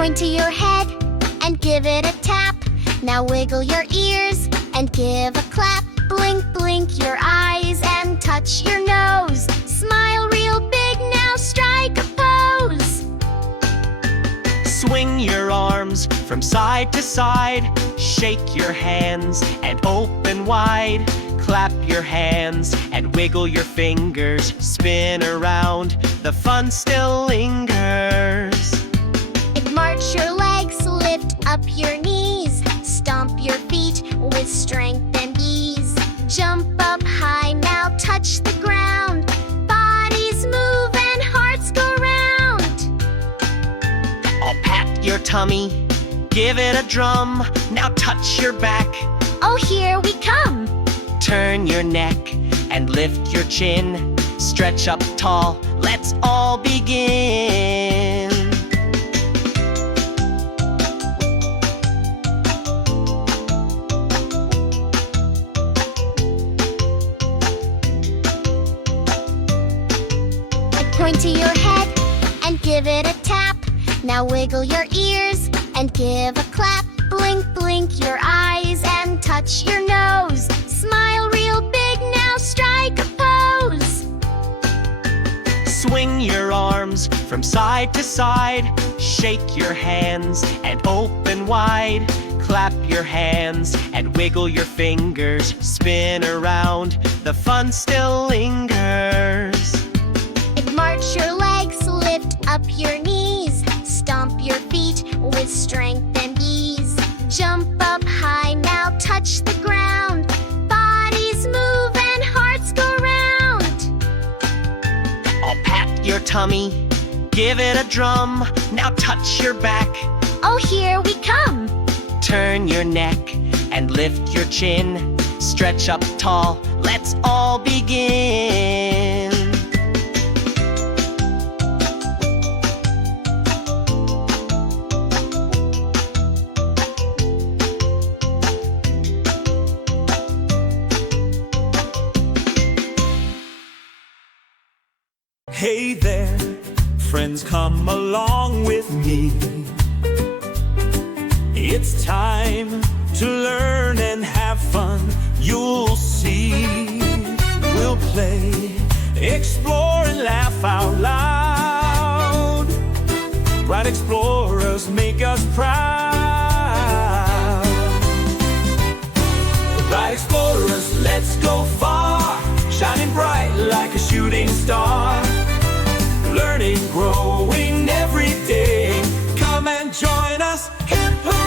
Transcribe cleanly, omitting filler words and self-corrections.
Point to your head and give it a tap. Now wiggle your ears and give a clap. Blink, blink your eyes and touch your nose. Smile real big, now strike a pose. Swing your arms from side to side. Shake your hands and open wide. Clap your hands and wiggle your fingers. Spin around, the fun still lingers. March your legs, lift up your knees. Stomp your feet with strength and ease. Jump up high, now touch the ground. Bodies move and hearts go round. I'll pat your tummy, give it a drum. Now touch your back. Oh, here we come. Turn your neck and lift your chin. Stretch up tall, let's all begin. Point to your head and give it a tap. Now wiggle your ears and give a clap. Blink, blink your eyes and touch your nose. Smile real big, now strike a pose. Swing your arms from side to side. Shake your hands and open wide. Clap your hands and wiggle your fingers. Spin around, the fun still lingers. March your legs, lift up your knees. Stomp your feet with strength and ease. Jump up high, now touch the ground. Bodies move and hearts go round. I'll pat your tummy, give it a drum. Now touch your back. Oh, here we come. Turn your neck and lift your chin. Stretch up tall, let's all begin. Hey there, friends, come along with me. It's time to learn and have fun. You'll see. We'll play, explore and laugh out loud. Bright explorers make us proud. Bright explorers, let's go far. Shining bright like a shooting star. Learning, growing every day. Come and join us and play.